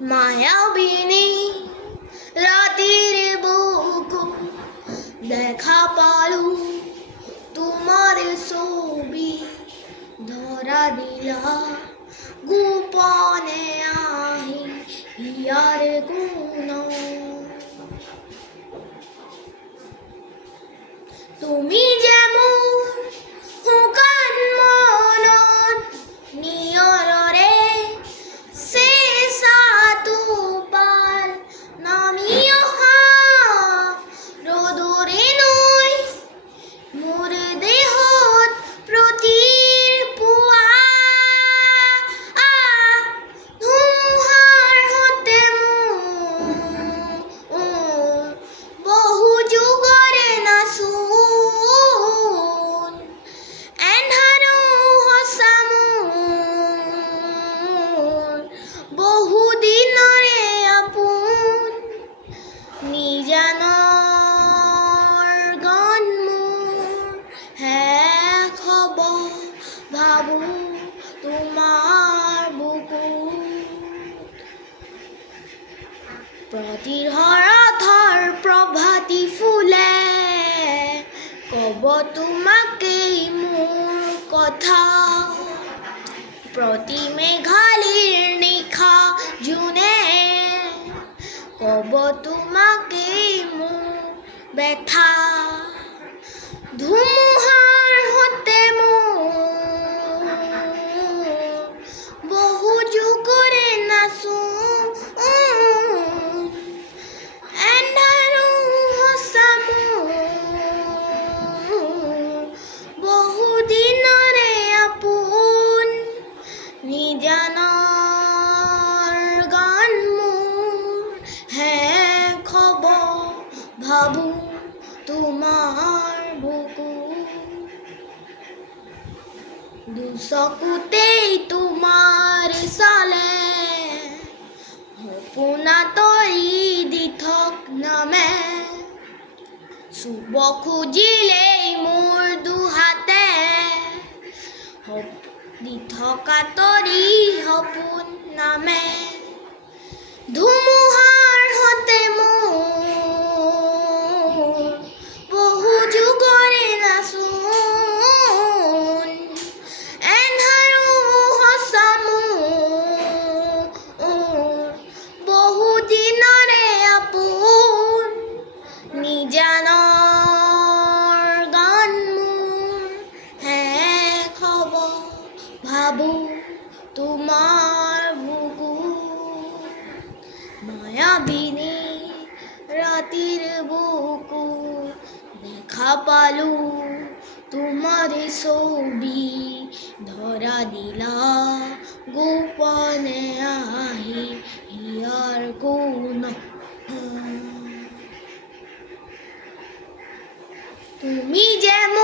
মায়াবিনী রাতের বুকু দেখা পালু তোমার ছবি ধরা দিলা গোপনে আহি ইয়ার গুণ তুমি যেমন হুকান মনত নিয়রে সে সাতু পাল নামিও হা রোদরে নই মোর দেহত প্রতির পুয়া ধুমুহার হতে বহু যুগরে নাচু এন্ধারো হসামু বহু দিনরে আপুন নিজানৰ গান মোৰ হে খবৰ ভাবো তোমাৰ বুকু প্ৰতিহৰথৰ প্ৰভাতী ফুলে কব তোমাকেই মোৰ কথা প্ৰতি মেঘালীৰ নিশা জোনে কব তোমাকেই মোৰ ব্যথা ধুমুহাৰ হতে মোৰ বহু যুগৰে নাচো এন্ধাৰো হচামো বহু দিনৰে আপোন নিজানৰ গান মোৰ হে খবৰ ভাবো তোমাৰ বুকু দুচকুতেই তোমাৰ চালে সপোনা তৰি দি থক নামে চুব খুজিলেই মোৰ দুহাতে দি থকা তৰি সপোন নামে ধুমুহাৰ হতে মোৰ বহু যুগৰে নাচোন এন্ধাৰো হচামো বহু দিনৰে আপোন নিজানৰ গান মোৰ হে খবৰ ভাবো তোমাৰ বুকু মায়াবিনী রাতের বুকু দেখা পালু তোমার ছবি ধরা দিলা গোপনে আহি হিয়ার কোন তুমি যেমন